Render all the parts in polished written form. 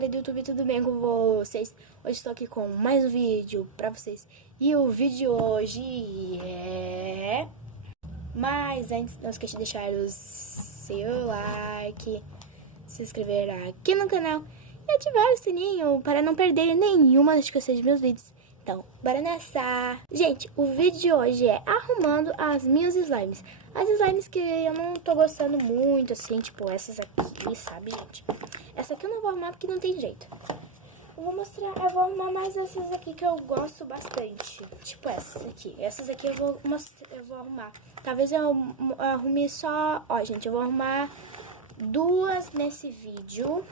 galera do YouTube, tudo bem com vocês? Hoje estou aqui com mais um vídeo pra vocês. E o vídeo de hoje é... Mas antes, não esqueça de deixar o seu like, se inscrever aqui no canal e ativar o sininho para não perder nenhuma notificação de meus vídeos. Então, bora nessa! Gente, o vídeo de hoje é arrumando as minhas slimes. As slimes que eu não tô gostando muito, assim, tipo essas aqui, sabe, gente? Essa aqui eu não vou arrumar porque não tem jeito. Eu vou arrumar mais essas aqui que eu gosto bastante. Tipo essas aqui. Essas aqui eu vou arrumar. Talvez eu arrume só... Ó, gente, eu vou arrumar duas nesse vídeo.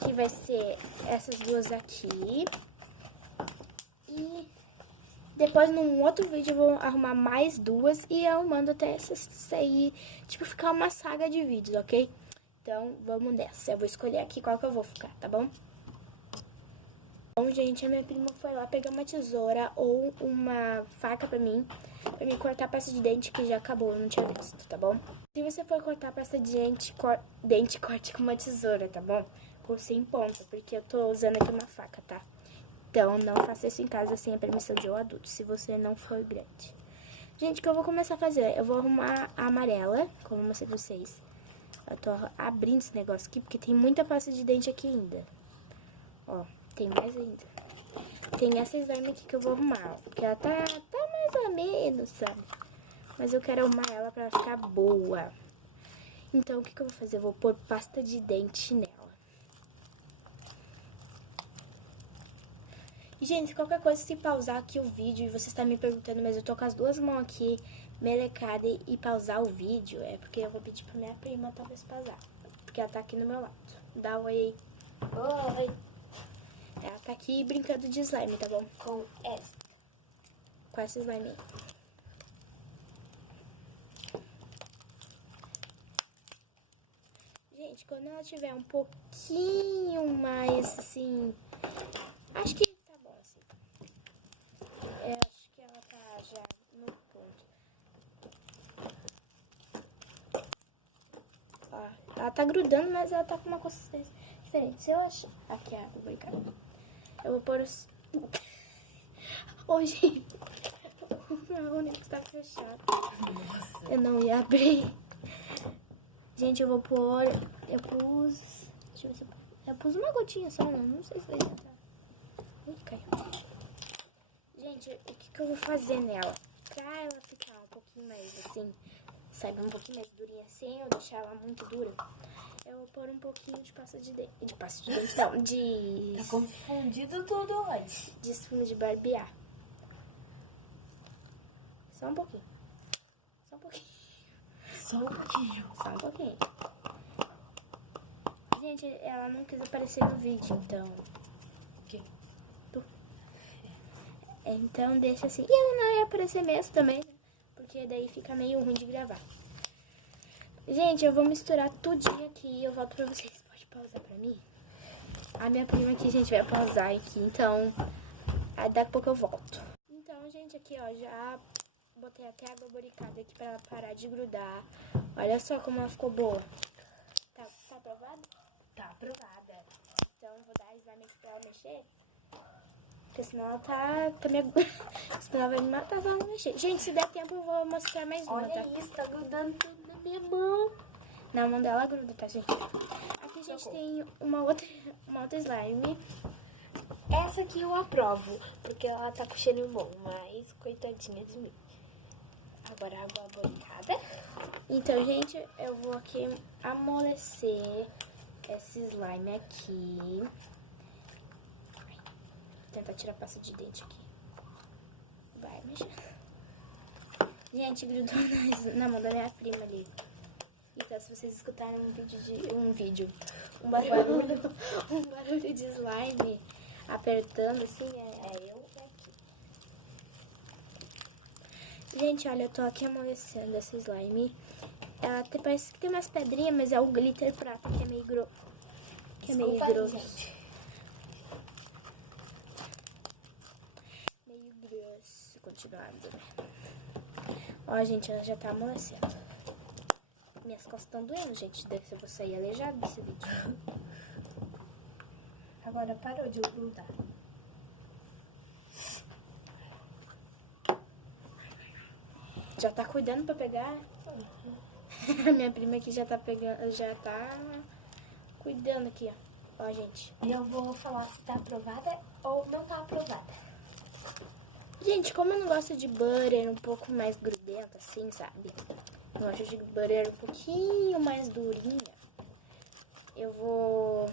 Que vai ser essas duas aqui. E depois, num outro vídeo, eu vou arrumar mais duas e eu mando até essas aí, tipo, ficar uma saga de vídeos, ok? Então, vamos nessa. Eu vou escolher aqui qual que eu vou ficar, tá bom? Bom, gente, a minha prima foi lá pegar uma tesoura ou uma faca pra mim cortar a pasta de dente que já acabou, eu não tinha visto, tá bom? Se você for cortar a pasta de dente, corte com uma tesoura, tá bom? Sem ponta, porque eu tô usando aqui uma faca, tá? Então, não faça isso em casa sem a permissão de um adulto, se você não for grande. Gente, o que eu vou começar a fazer? Eu vou arrumar a amarela, como eu mostrei pra vocês. Eu tô abrindo esse negócio aqui, porque tem muita pasta de dente aqui ainda. Ó, tem mais ainda. Tem essa slime aqui que eu vou arrumar, ó, porque ela tá mais ou menos, sabe? Mas eu quero arrumar ela pra ficar boa. Então, o que eu vou fazer? Eu vou pôr pasta de dente nela. E, gente, qualquer coisa, se pausar aqui o vídeo e você está me perguntando, mas eu tô com as duas mãos aqui melecadas e pausar o vídeo, é porque eu vou pedir pra minha prima talvez pausar. Porque ela tá aqui no meu lado. Dá um oi aí. Oi. Ela tá aqui brincando de slime, tá bom? Com essa slime aí. Gente, quando ela tiver um pouquinho mais, assim... Acho que tá bom, assim. Eu acho que ela tá já no ponto. Ó, ela tá grudando, mas ela tá com uma consistência diferente. Se eu achar... Aqui, ó, vou brincar. Eu vou pôr os... Ô, gente. O negócio tá fechado. Nossa. Eu não ia abrir. Gente, eu vou pôr... Eu pus... Deixa eu ver se eu pus uma gotinha só, não sei se vai dar. Ih, caiu. Gente, o que eu vou fazer nela? Pra ela ficar um pouquinho mais assim, sabe, um pouquinho mais durinha, sem eu deixar ela muito dura, eu vou pôr um pouquinho de pasta de dente. De pasta de dente, não, de... Tá confundido tudo hoje. De espuma de barbear. Só um pouquinho. Só um pouquinho. Só um pouquinho. Só um pouquinho. Gente, ela não quis aparecer no vídeo, então... O quê? Então deixa assim. E ela não ia aparecer mesmo também, né? Porque daí fica meio ruim de gravar. Gente, eu vou misturar tudinho aqui e eu volto pra vocês. Pode pausar pra mim? A minha prima aqui, gente, vai pausar aqui, então... Daqui a pouco eu volto. Então, gente, aqui, ó, já botei até água boricada aqui pra ela parar de grudar. Olha só como ela ficou boa. Tá aprovada? Tá aprovada. Então, eu vou dar a slime aqui pra ela mexer. Porque senão ela senão ela vai me matar se ela não mexer. Gente, se der tempo eu vou mostrar mais uma, Olha tá? isso, tá grudando tudo na minha mão. Na mão dela gruda, tá, gente? Aqui a gente tem uma outra slime. Essa aqui eu aprovo, porque ela tá com cheiro bom, mas coitadinha de mim. Agora a água boricada. Então, gente, eu vou aqui amolecer esse slime aqui. Vou tentar tirar a pasta de dente aqui. Vai mexer. Gente, grudou na mão da minha prima ali. Então, se vocês escutarem um barulho de slime apertando assim, é eu aqui. Gente, olha, eu tô aqui amolecendo essa slime. Ela parece que tem umas pedrinhas, mas é o glitter prata, que é meio grosso. Gente. Meio grosso, continuando. Ó, gente, ela já tá amolecendo. Minhas costas estão doendo, gente. Deve ser eu vou sair aleijado desse vídeo. Agora parou de grudar. Já tá cuidando pra pegar? A minha prima aqui já tá pegando, já tá cuidando aqui, ó. Ó, gente. E eu vou falar se tá aprovada ou não tá aprovada. Gente, como eu não gosto de butter um pouco mais grudenta, assim, sabe? Eu gosto de butter um pouquinho mais durinha. Eu vou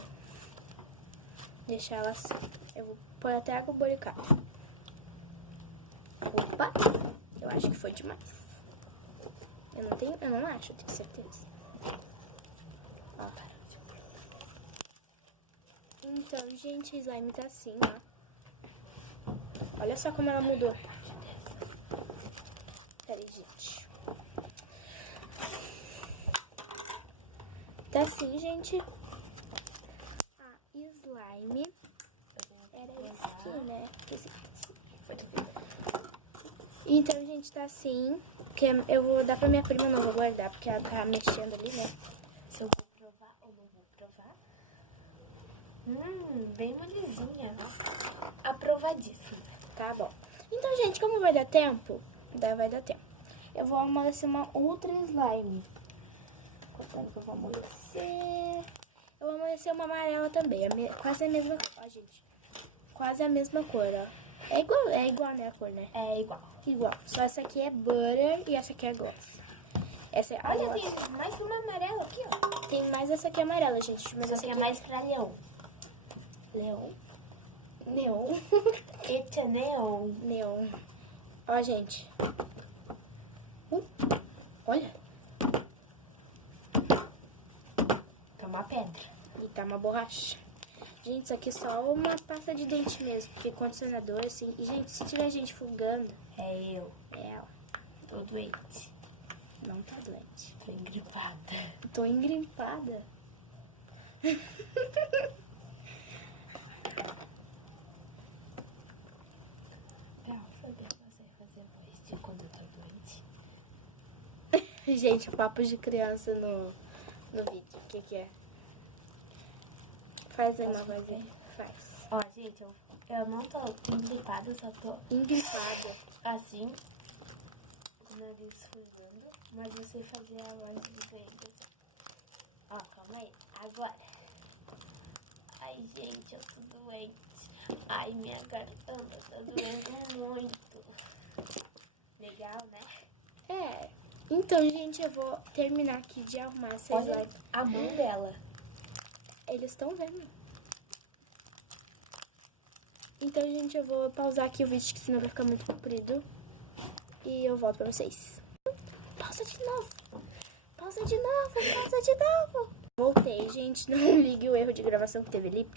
deixar ela assim. Eu vou pôr até água boricada. Opa! Eu acho que foi demais. Eu não acho, eu tenho certeza. Ó, para. Então, gente, a slime tá assim, ó. Olha só como ela mudou. Peraí, gente. Tá assim, gente. A slime. Era esse aqui, né? Então, gente, tá assim. Que eu vou dar pra minha prima, não vou guardar, porque ela tá mexendo ali, né? Se eu vou provar ou não vou provar. Bem molezinha. Aprovadíssima. Tá bom. Então, gente, como vai dar tempo? Vai dar tempo. Eu vou amolecer uma outra slime. Contando que eu vou amolecer. Eu vou amolecer uma amarela também. Quase a mesma cor. Ó, gente. Quase a mesma cor, ó. É igual, né, a cor, né? É igual. Igual. Só essa aqui é butter e essa aqui é gloss. Essa é a Olha, gloss. tem mais uma amarela aqui, ó. Tem mais essa aqui amarela, gente. Mas Essa essa aqui é aqui mais pra leão. Neon. Neon. Esse é neon. Neon. Ó, gente. Olha. É uma pedra. E tá uma borracha. Gente, isso aqui é só uma pasta de dente mesmo. Porque condicionador, assim... E, gente, se tiver gente fugando... É eu. É ela. Tô doente. Não tá doente. Tô engripada. Tô engripada. Pra poder fazer voz de quando eu tô doente. Gente, papo de criança no vídeo. O que é? Faz aí uma voz aí. Faz. Ó, gente, eu não tô engripada, só tô Engripada. assim, com o nariz fugando, mas eu sei fazer a voz de doente. Ó, calma aí. Agora. Ai, gente, eu tô doente. Ai, minha garganta tá doendo muito. Legal, né? É. Então, gente, eu vou terminar aqui de arrumar essa Olha slime. a mão dela. Eles estão vendo. Então, gente, eu vou pausar aqui o vídeo, que senão vai ficar muito comprido. E eu volto pra vocês. Pausa de novo. Pausa de novo. Pausa de novo. Voltei, gente. Não ligue o erro de gravação que teve ali.